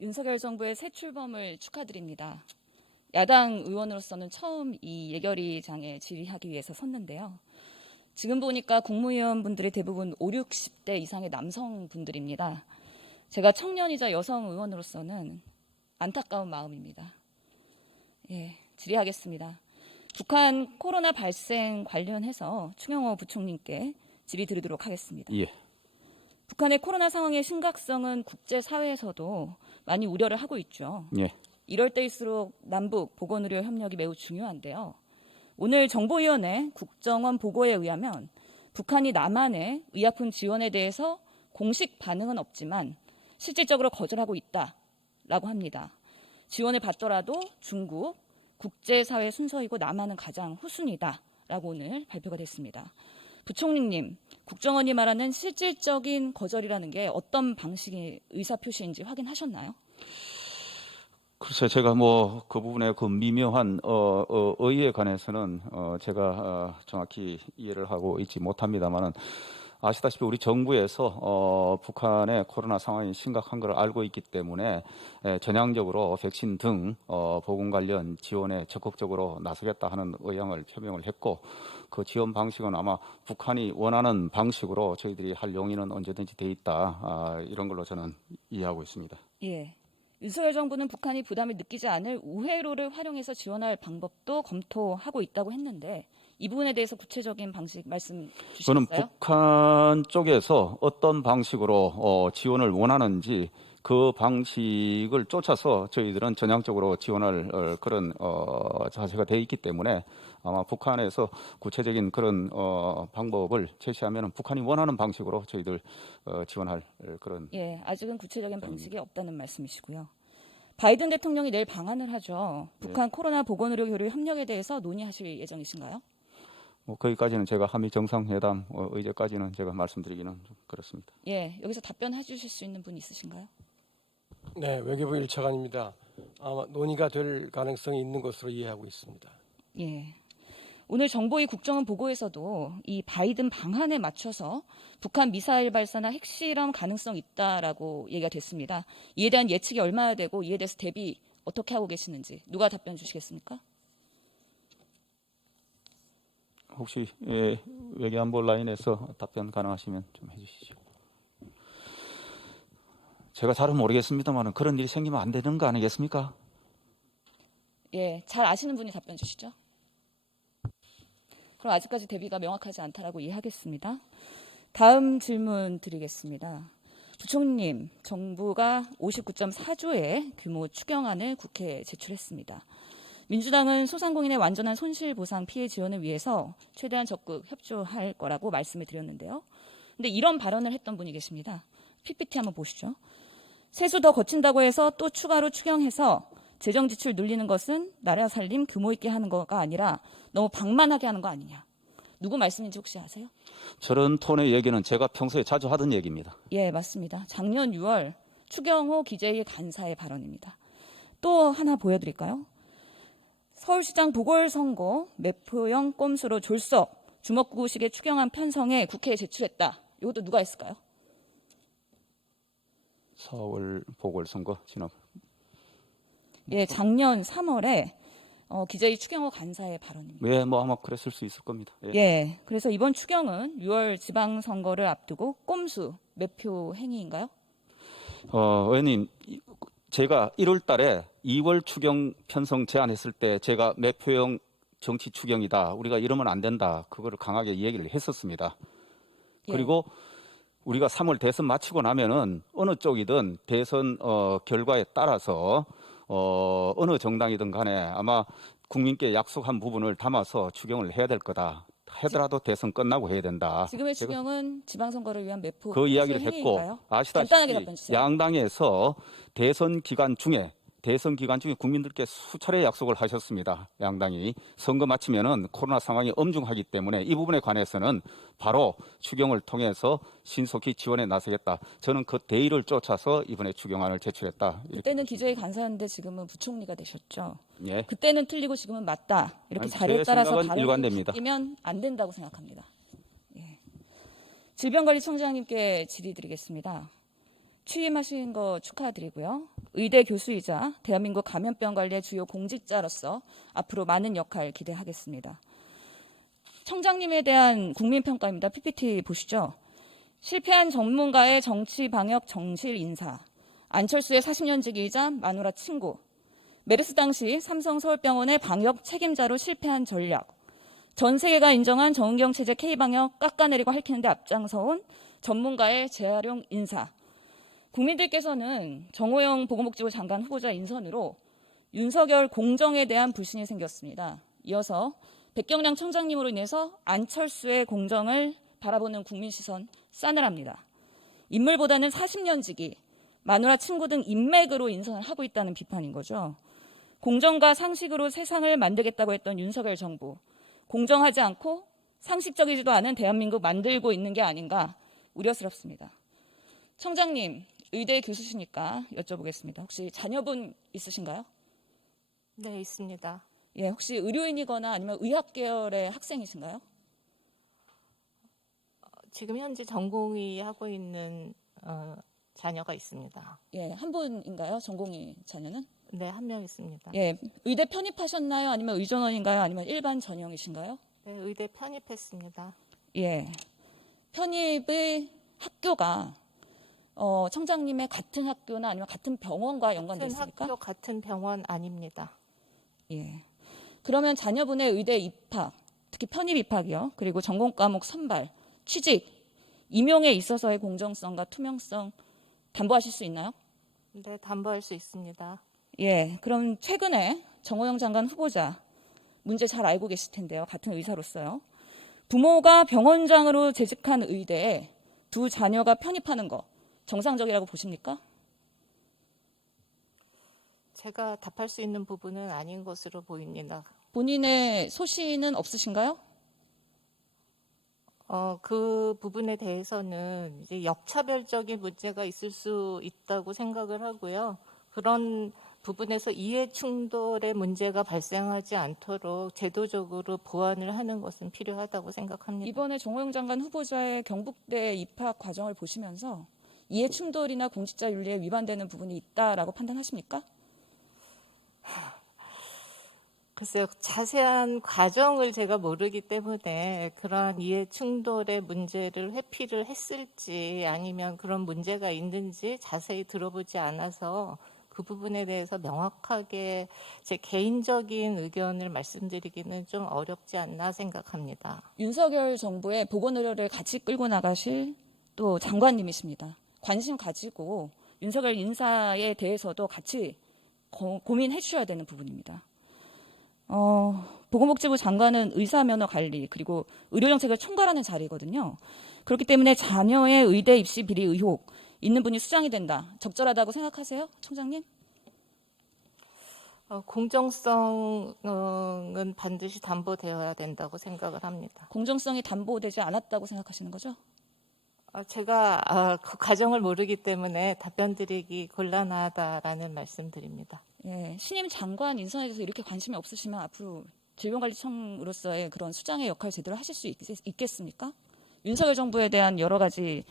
윤석열 정부의 새 출범을 축하드립니다. 야당 의원으로서는 처음 이 예결위장에 질의하기 위해서 섰는데요. 지금 보니까 국무위원분들이 대부분 5, 60대 이상의 남성분들입니다. 제가 청년이자 여성 의원으로서는 안타까운 마음입니다. 질의하겠습니다. 북한 코로나 발생 관련해서 추경호 부총리께 질의 드리도록 하겠습니다. 예. 북한의 코로나 상황의 심각성은 국제사회에서도 많이 우려를 하고 있죠. 예. 이럴 때일수록 남북 보건의료 협력이 매우 중요한데요. 오늘 정보위원회 국정원 보고에 의하면 북한이 남한의 의약품 지원에 대해서 공식 반응은 없지만 실질적으로 거절하고 있다라고 합니다. 지원을 받더라도 중국, 국제사회 순서이고 남한은 가장 후순위다라고 오늘 발표가 됐습니다. 부총리님, 국정원이 말하는 실질적인 거절이라는 게 어떤 방식의 의사표시인지 확인하셨나요? 글쎄 제가 그 부분에 그 미묘한 의의에 관해서는 제가 정확히 이해를 하고 있지 못합니다만은 아시다시피 우리 정부에서 북한의 코로나 상황이 심각한 걸 알고 있기 때문에 전향적으로 백신 등 보건 관련 지원에 적극적으로 나서겠다 하는 의향을 표명을 했고, 그 지원 방식은 아마 북한이 원하는 방식으로 저희들이 할 용의는 언제든지 돼 있다, 이런 걸로 저는 이해하고 있습니다. 예. 윤석열 정부는 북한이 부담을 느끼지 않을 우회로를 활용해서 지원할 방법도 검토하고 있다고 했는데 이 부분에 대해서 구체적인 방식 말씀 주시겠어요? 저는 북한 쪽에서 어떤 방식으로 지원을 원하는지 그 방식을 쫓아서 저희들은 전향적으로 지원할 그런 자세가 되어 있기 때문에 아마 북한에서 구체적인 그런 방법을 제시하면 북한이 원하는 방식으로 저희들 지원할 그런. 아직은 구체적인 방식이 없다는 말씀이시고요. 바이든 대통령이 내일 방한을 하죠. 북한 코로나 보건의료 교류 협력에 대해서 논의하실 예정이신가요? 거기까지는 제가 한미 정상회담 의제까지는 제가 말씀드리기는 좀 그렇습니다. 여기서 답변해 주실 수 있는 분 있으신가요? 네, 외교부 1차관입니다. 아마 논의가 될 가능성이 있는 것으로 이해하고 있습니다. 오늘 정보위 국정원 보고에서도 이 바이든 방한에 맞춰서 북한 미사일 발사나 핵실험 가능성 있다라고 얘기가 됐습니다. 이에 대한 예측이 얼마나 되고 이에 대해서 대비 어떻게 하고 계시는지 누가 답변 주시겠습니까? 혹시 외교안보 라인에서 답변 가능하시면 좀 해주시죠. 제가 잘은 모르겠습니다만 그런 일이 생기면 안 되는 거 아니겠습니까? 잘 아시는 분이 답변 주시죠. 그럼 아직까지 대비가 명확하지 않다라고 이해하겠습니다. 다음 질문 드리겠습니다. 부총리님, 정부가 59.4조의 규모 추경안을 국회에 제출했습니다. 민주당은 소상공인의 완전한 손실보상 피해 지원을 위해서 최대한 적극 협조할 거라고 말씀을 드렸는데요. 근데 이런 발언을 했던 분이 계십니다. PPT 한번 보시죠. 세수 더 거친다고 해서 또 추가로 추경해서 재정 지출 늘리는 것은 나라 살림 규모 있게 하는 거가 아니라 너무 방만하게 하는 거 아니냐. 누구 말씀인지 혹시 아세요? 저런 톤의 얘기는 제가 평소에 자주 하던 얘기입니다. 맞습니다. 작년 6월 추경호 기재위 간사의 발언입니다. 또 하나 보여드릴까요? 서울시장 보궐선거 매표형 꼼수로 졸속 주먹구구식의 추경안 편성에 국회에 제출했다. 이것도 누가 했을까요? 서울 보궐선거 진압. 작년 3월에 기재위 추경호 간사의 발언입니다. 아마 그랬을 수 있을 겁니다. 그래서 이번 추경은 6월 지방선거를 앞두고 꼼수 매표 행위인가요? 의원님, 제가 1월 달에 2월 추경 편성 제안했을 때 제가 매표형 정치 추경이다, 우리가 이러면 안 된다, 그거를 강하게 이야기를 했었습니다. 그리고 우리가 3월 대선 마치고 나면은 어느 쪽이든 대선 결과에 따라서 어느 정당이든 간에 아마 국민께 약속한 부분을 담아서 추경을 해야 될 거다. 하더라도 대선 끝나고 해야 된다. 지금의 추경은 지방선거를 위한 매표 그 이야기를 행위인가요? 했고, 간단하게 답변 아시다시피 주세요. 양당에서 대선 기간 중에 국민들께 수차례 약속을 하셨습니다. 양당이 선거 마치면은 코로나 상황이 엄중하기 때문에 이 부분에 관해서는 바로 추경을 통해서 신속히 지원에 나서겠다. 저는 그 대의를 쫓아서 이번에 추경안을 제출했다. 그때는 기재위 간사였는데 지금은 부총리가 되셨죠. 예. 그때는 틀리고 지금은 맞다. 이렇게 아니, 자리에 제 따라서 생각은 발언을 일관됩니다. 바뀌면 안 된다고 생각합니다. 질병관리청장님께 질의 드리겠습니다. 취임하신 거 축하드리고요. 의대 교수이자 대한민국 감염병 관리의 주요 공직자로서 앞으로 많은 역할 기대하겠습니다. 청장님에 대한 국민평가입니다. PPT 보시죠. 실패한 전문가의 정치 방역 정실 인사, 안철수의 40년 지기이자 마누라 친구, 메르스 당시 삼성 서울병원의 방역 책임자로 실패한 전략, 전 세계가 인정한 정은경 체제 K방역 깎아내리고 핥히는 데 앞장서온 전문가의 재활용 인사. 국민들께서는 정호영 보건복지부 장관 후보자 인선으로 윤석열 공정에 대한 불신이 생겼습니다. 이어서 백경량 청장님으로 인해서 안철수의 공정을 바라보는 국민 시선 싸늘합니다. 인물보다는 40년 지기, 마누라 친구 등 인맥으로 인선을 하고 있다는 비판인 거죠. 공정과 상식으로 세상을 만들겠다고 했던 윤석열 정부, 공정하지 않고 상식적이지도 않은 대한민국 만들고 있는 게 아닌가 우려스럽습니다. 청장님, 의대 교수시니까 여쭤보겠습니다. 혹시 자녀분 있으신가요? 네, 있습니다. 예, 혹시 의료인이거나 아니면 의학 계열의 학생이신가요? 지금 현재 전공의 하고 있는 자녀가 있습니다. 예, 한 분인가요? 전공의 자녀는? 네, 한 명 있습니다. 예, 의대 편입하셨나요? 아니면 의전원인가요? 아니면 일반 전형이신가요? 네, 의대 편입했습니다. 예, 편입의 학교가 청장님의 같은 학교나 아니면 같은 병원과 연관돼 같은 있습니까? 학교, 같은 병원 아닙니다. 예. 그러면 자녀분의 의대 입학, 특히 편입 입학이요. 그리고 전공 과목 선발, 취직, 임용에 있어서의 공정성과 투명성 담보하실 수 있나요? 네, 담보할 수 있습니다. 예. 그럼 최근에 정호영 장관 후보자 문제 잘 알고 계실 텐데요. 같은 의사로서요. 부모가 병원장으로 재직한 의대에 두 자녀가 편입하는 거 정상적이라고 보십니까? 제가 답할 수 있는 부분은 아닌 것으로 보입니다. 본인의 소신은 없으신가요? 그 부분에 대해서는 이제 역차별적인 문제가 있을 수 있다고 생각을 하고요. 그런 부분에서 이해 충돌의 문제가 발생하지 않도록 제도적으로 보완을 하는 것은 필요하다고 생각합니다. 이번에 정호영 장관 후보자의 경북대 입학 과정을 보시면서 이해 충돌이나 공직자 윤리에 위반되는 부분이 있다라고 판단하십니까? 글쎄요, 자세한 과정을 제가 모르기 때문에 그러한 이해 충돌의 문제를 회피를 했을지 아니면 그런 문제가 있는지 자세히 들어보지 않아서 그 부분에 대해서 명확하게 제 개인적인 의견을 말씀드리기는 좀 어렵지 않나 생각합니다. 윤석열 정부의 보건의료를 같이 끌고 나가실 또 장관님이십니다. 관심 가지고 윤석열 인사에 대해서도 같이 고민해 주셔야 되는 부분입니다. 보건복지부 장관은 의사면허 관리 그리고 의료정책을 총괄하는 자리거든요. 그렇기 때문에 자녀의 의대 입시 비리 의혹 있는 분이 수장이 된다. 적절하다고 생각하세요, 청장님? 공정성은 반드시 담보되어야 된다고 생각을 합니다. 공정성이 담보되지 않았다고 생각하시는 거죠? 제가 그 과정을 모르기 때문에 답변드리기 곤란하다라는 말씀드립니다. 예, 신임 장관 인선에 대해서 이렇게 관심이 없으시면 앞으로 질병관리청으로서의 그런 수장의 역할 제대로 하실 수 있겠습니까? 윤석열 정부에 대한 여러 가지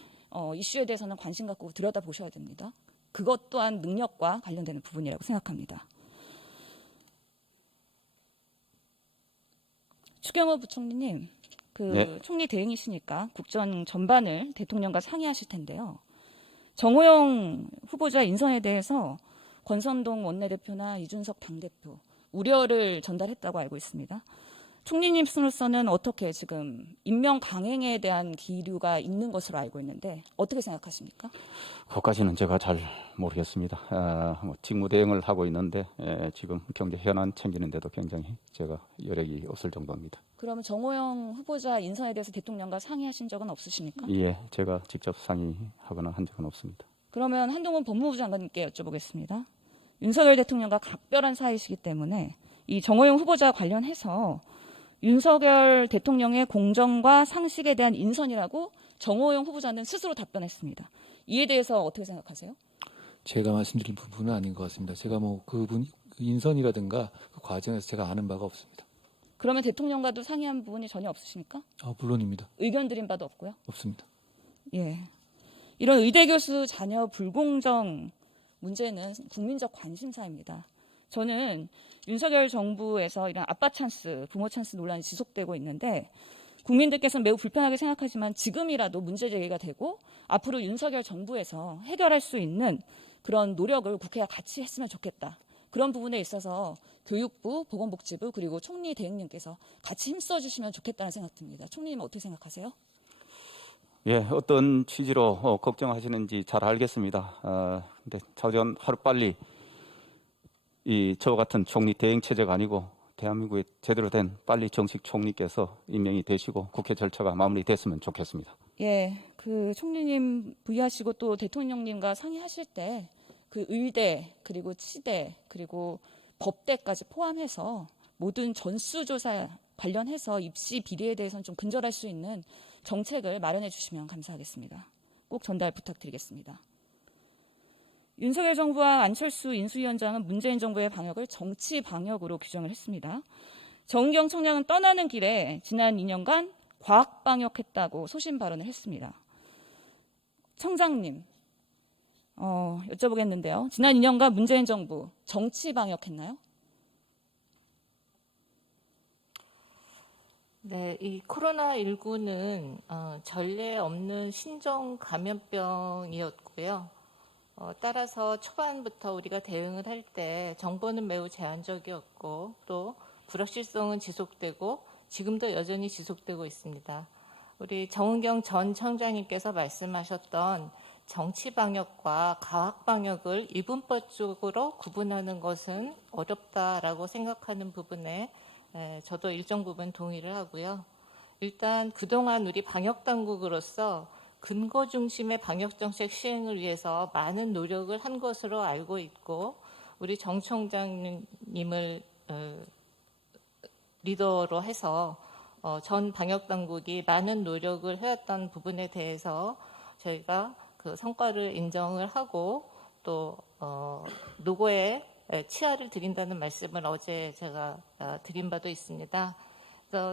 이슈에 대해서는 관심 갖고 들여다보셔야 됩니다. 그것 또한 능력과 관련되는 부분이라고 생각합니다. 추경호 부총리님, 네. 총리 대행이시니까 국정 전반을 대통령과 상의하실 텐데요. 정호영 후보자 인선에 대해서 권선동 원내대표나 이준석 당대표 우려를 전달했다고 알고 있습니다. 총리님으로서는 어떻게 지금 임명 강행에 대한 기류가 있는 것으로 알고 있는데 어떻게 생각하십니까? 그것까지는 제가 잘 모르겠습니다. 직무 대행을 하고 있는데 지금 경제 현안 챙기는데도 굉장히 제가 여력이 없을 정도입니다. 그러면 정호영 후보자 인선에 대해서 대통령과 상의하신 적은 없으십니까? 예, 제가 직접 상의하거나 한 적은 없습니다. 그러면 한동훈 법무부 장관님께 여쭤보겠습니다. 윤석열 대통령과 각별한 사이시기 때문에 이 정호영 후보자 관련해서 윤석열 대통령의 공정과 상식에 대한 인선이라고 정호영 후보자는 스스로 답변했습니다. 이에 대해서 어떻게 생각하세요? 제가 말씀드릴 부분은 아닌 것 같습니다. 제가 그분 인선이라든가 그 과정에서 제가 아는 바가 없습니다. 그러면 대통령과도 상의한 부분이 전혀 없으십니까? 물론입니다. 의견 드린 바도 없고요? 없습니다. 예. 이런 의대 교수 자녀 불공정 문제는 국민적 관심사입니다. 저는 윤석열 정부에서 이런 아빠 찬스, 부모 찬스 논란이 지속되고 있는데 국민들께서는 매우 불편하게 생각하지만 지금이라도 문제 제기가 되고 앞으로 윤석열 정부에서 해결할 수 있는 그런 노력을 국회와 같이 했으면 좋겠다. 그런 부분에 있어서 교육부, 보건복지부 그리고 총리 대행님께서 같이 힘써주시면 좋겠다는 생각 듭니다. 총리님 어떻게 생각하세요? 예, 어떤 취지로 걱정하시는지 잘 알겠습니다. 근데 자전 하루빨리 저와 같은 총리 대행 체제가 아니고 대한민국의 제대로 된 빨리 정식 총리께서 임명이 되시고 국회 절차가 마무리됐으면 좋겠습니다. 예, 그 총리님 부의하시고 또 대통령님과 상의하실 때 그 의대 그리고 치대 그리고 법대까지 포함해서 모든 전수조사 관련해서 입시 비리에 대해서는 좀 근절할 수 있는 정책을 마련해 주시면 감사하겠습니다. 꼭 전달 부탁드리겠습니다. 윤석열 정부와 안철수 인수위원장은 문재인 정부의 방역을 정치 방역으로 규정을 했습니다. 정은경 청장은 떠나는 길에 지난 2년간 과학 방역했다고 소신 발언을 했습니다. 청장님, 여쭤보겠는데요. 지난 2년간 문재인 정부 정치 방역했나요? 네, 이 코로나19는 전례 없는 신종 감염병이었고요. 따라서 초반부터 우리가 대응을 할 때 정보는 매우 제한적이었고 또 불확실성은 지속되고 지금도 여전히 지속되고 있습니다. 우리 정은경 전 청장님께서 말씀하셨던 정치 방역과 과학 방역을 이분법적으로 구분하는 것은 어렵다라고 생각하는 부분에 저도 일정 부분 동의를 하고요. 일단 그동안 우리 방역 당국으로서 근거 중심의 방역 정책 시행을 위해서 많은 노력을 한 것으로 알고 있고 우리 정 청장님을 리더로 해서 전 방역 당국이 많은 노력을 해왔던 부분에 대해서 저희가 그 성과를 인정을 하고 또 노고에 치아를 드린다는 말씀을 어제 제가 드린 바도 있습니다.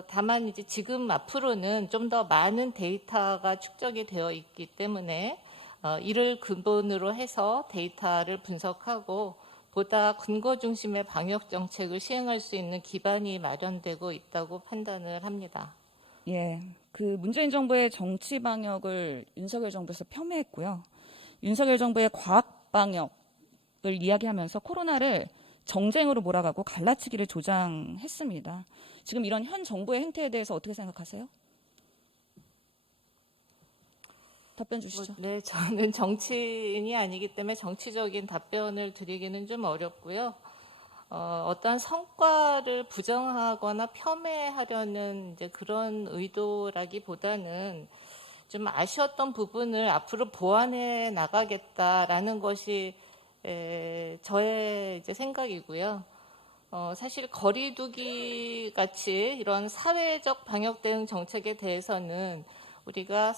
다만 이제 지금 앞으로는 좀 더 많은 데이터가 축적이 되어 있기 때문에 이를 근본으로 해서 데이터를 분석하고 보다 근거 중심의 방역 정책을 시행할 수 있는 기반이 마련되고 있다고 판단을 합니다. 예, 그 문재인 정부의 정치 방역을 윤석열 정부에서 폄훼했고요. 윤석열 정부의 과학 방역을 이야기하면서 코로나를 정쟁으로 몰아가고 갈라치기를 조장했습니다. 지금 이런 현 정부의 행태에 대해서 어떻게 생각하세요? 답변 주시죠. 네, 저는 정치인이 아니기 때문에 정치적인 답변을 드리기는 좀 어렵고요. 어떠한 성과를 부정하거나 폄훼하려는 이제 그런 의도라기보다는 좀 아쉬웠던 부분을 앞으로 보완해 나가겠다라는 것이 저의 이제 생각이고요. 사실 거리두기 같이 이런 사회적 방역 대응 정책에 대해서는 우리가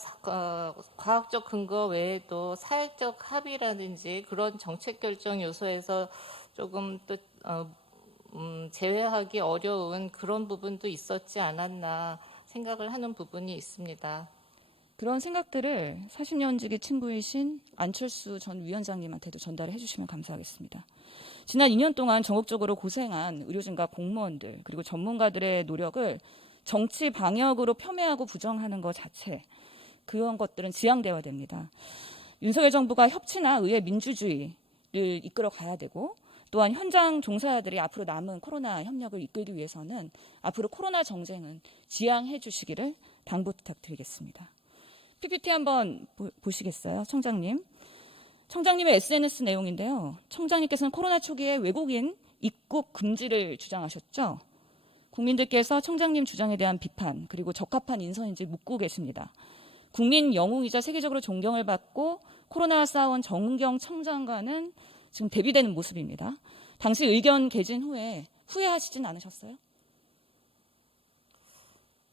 과학적 근거 외에도 사회적 합의라든지 그런 정책 결정 요소에서 조금 또 제외하기 어려운 그런 부분도 있었지 않았나 생각을 하는 부분이 있습니다. 그런 생각들을 40년지기 친구이신 안철수 전 위원장님한테도 전달해 주시면 감사하겠습니다. 지난 2년 동안 전국적으로 고생한 의료진과 공무원들 그리고 전문가들의 노력을 정치 방역으로 폄훼하고 부정하는 것 자체 그런 것들은 지양되어야 됩니다. 윤석열 정부가 협치나 의회 민주주의를 이끌어 가야 되고 또한 현장 종사자들이 앞으로 남은 코로나 협력을 이끌기 위해서는 앞으로 코로나 정쟁은 지양해 주시기를 당부 부탁드리겠습니다. PPT 한번 보시겠어요? 청장님. 청장님의 SNS 내용인데요. 청장님께서는 코로나 초기에 외국인 입국 금지를 주장하셨죠. 국민들께서 청장님 주장에 대한 비판 그리고 적합한 인선인지 묻고 계십니다. 국민 영웅이자 세계적으로 존경을 받고 코로나와 싸운 정은경 청장과는 지금 대비되는 모습입니다. 당시 의견 개진 후에 후회하시진 않으셨어요?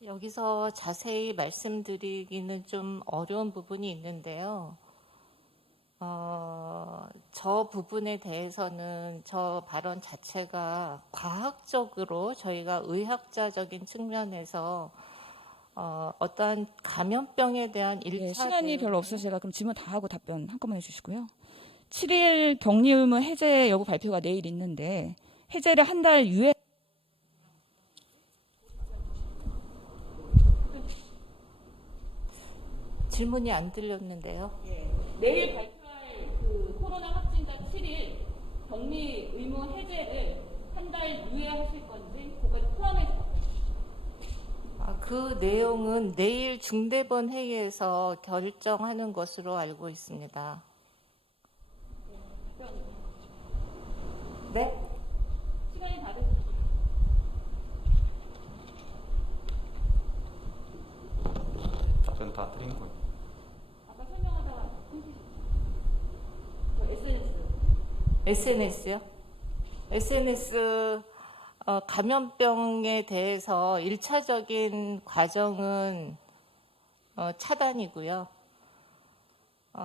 여기서 자세히 말씀드리기는 좀 어려운 부분이 있는데요. 저 부분에 대해서는 저 발언 자체가 과학적으로 저희가 의학자적인 측면에서 어떠한 감염병에 대한 네, 일차 시간이 대응을 별로 없어서 제가 그럼 질문 다 하고 답변 한꺼번에 해주시고요. 7일 격리 의무 해제 여부 발표가 내일 있는데 해제를 한 달 유예. 질문이 안 들렸는데요. 내일 발표할 그 코로나 확진자 7일 격리 의무 해제를 한 달 유예하실 건지 그걸 포함해서. 그 내용은 내일 중대본 회의에서 결정하는 것으로 알고 있습니다. 네? 시간이 다 됐습니다. 답변 다 드린 거예요. 아까 설명하다가 끊기셨죠? 저 SNS요? SNS 감염병에 대해서 1차적인 과정은 차단이고요.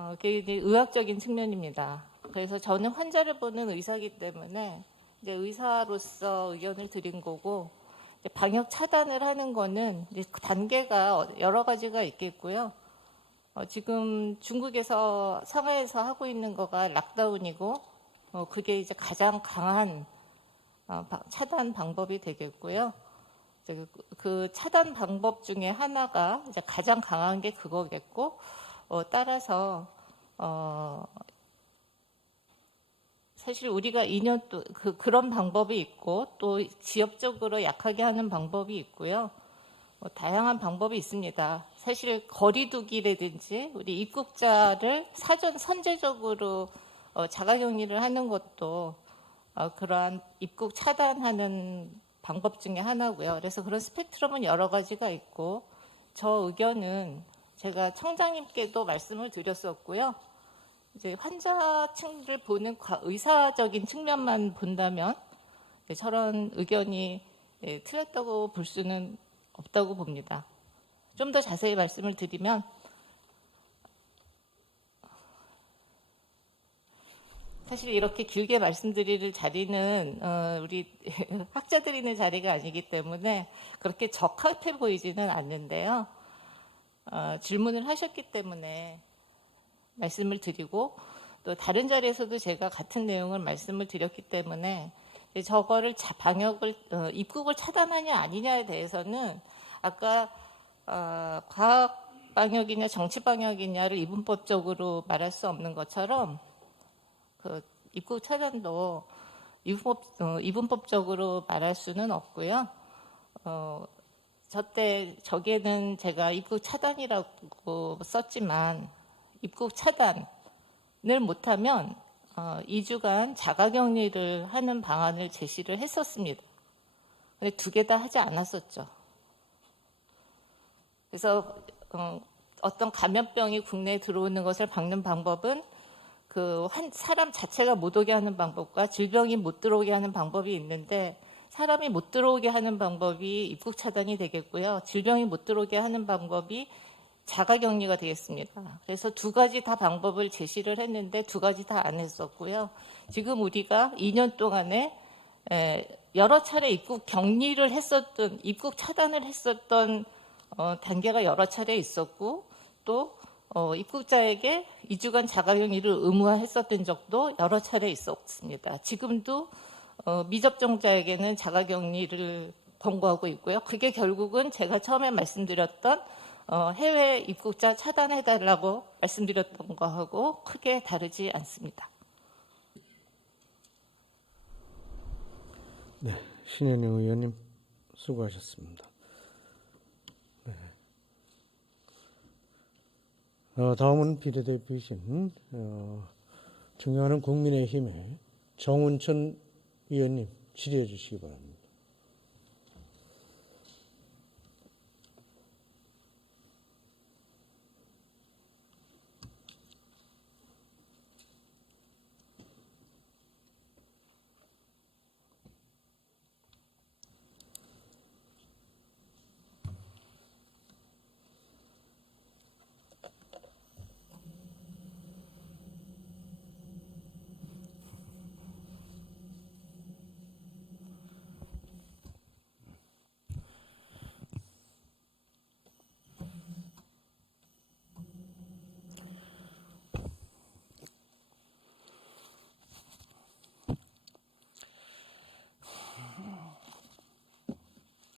그게 이제 의학적인 측면입니다. 그래서 저는 환자를 보는 의사이기 때문에 이제 의사로서 의견을 드린 거고, 이제 방역 차단을 하는 거는 이제 단계가 여러 가지가 있겠고요. 지금 중국에서 상하이에서 하고 있는 거가 락다운이고, 그게 이제 가장 강한 차단 방법이 되겠고요. 이제 그 차단 방법 중에 하나가 이제 가장 강한 게 그거겠고, 따라서 사실 우리가 2년 또 그런 방법이 있고 또 지역적으로 약하게 하는 방법이 있고요. 다양한 방법이 있습니다. 사실 거리두기라든지 우리 입국자를 사전 선제적으로 자가격리를 하는 것도 그러한 입국 차단하는 방법 중에 하나고요. 그래서 그런 스펙트럼은 여러 가지가 있고, 저 의견은 제가 청장님께도 말씀을 드렸었고요. 이제 환자층을 보는 의사적인 측면만 본다면 저런 의견이 틀렸다고 볼 수는 없다고 봅니다. 좀 더 자세히 말씀을 드리면, 사실 이렇게 길게 말씀드릴 자리는 우리 학자들이 있는 자리가 아니기 때문에 그렇게 적합해 보이지는 않는데요. 질문을 하셨기 때문에 말씀을 드리고, 또 다른 자리에서도 제가 같은 내용을 말씀을 드렸기 때문에 저거를 방역을 입국을 차단하냐 아니냐에 대해서는 아까 과학 방역이냐 정치 방역이냐를 이분법적으로 말할 수 없는 것처럼 그 입국 차단도 이분법적으로 말할 수는 없고요. 저게는 제가 입국 차단이라고 썼지만 입국 차단을 못하면 2주간 자가격리를 하는 방안을 제시를 했었습니다. 근데 두 개 다 하지 않았었죠. 그래서 어떤 감염병이 국내에 들어오는 것을 막는 방법은 그 사람 자체가 못 오게 하는 방법과 질병이 못 들어오게 하는 방법이 있는데, 사람이 못 들어오게 하는 방법이 입국 차단이 되겠고요. 질병이 못 들어오게 하는 방법이 자가격리가 되겠습니다. 그래서 두 가지 다 방법을 제시를 했는데 두 가지 다 안 했었고요. 지금 우리가 2년 동안에 여러 차례 입국 격리를 했었던, 입국 차단을 했었던 단계가 여러 차례 있었고, 또 입국자에게 2주간 자가격리를 의무화했었던 적도 여러 차례 있었습니다. 지금도 미접종자에게는 자가격리를 권고하고 있고요. 그게 결국은 제가 처음에 말씀드렸던 해외 입국자 차단해달라고 말씀드렸던 거하고 크게 다르지 않습니다. 네, 신현영 의원님 수고하셨습니다. 네. 다음은 비례대표이신 존경하는 국민의힘의 정운천 의원님 질의해 주시기 바랍니다.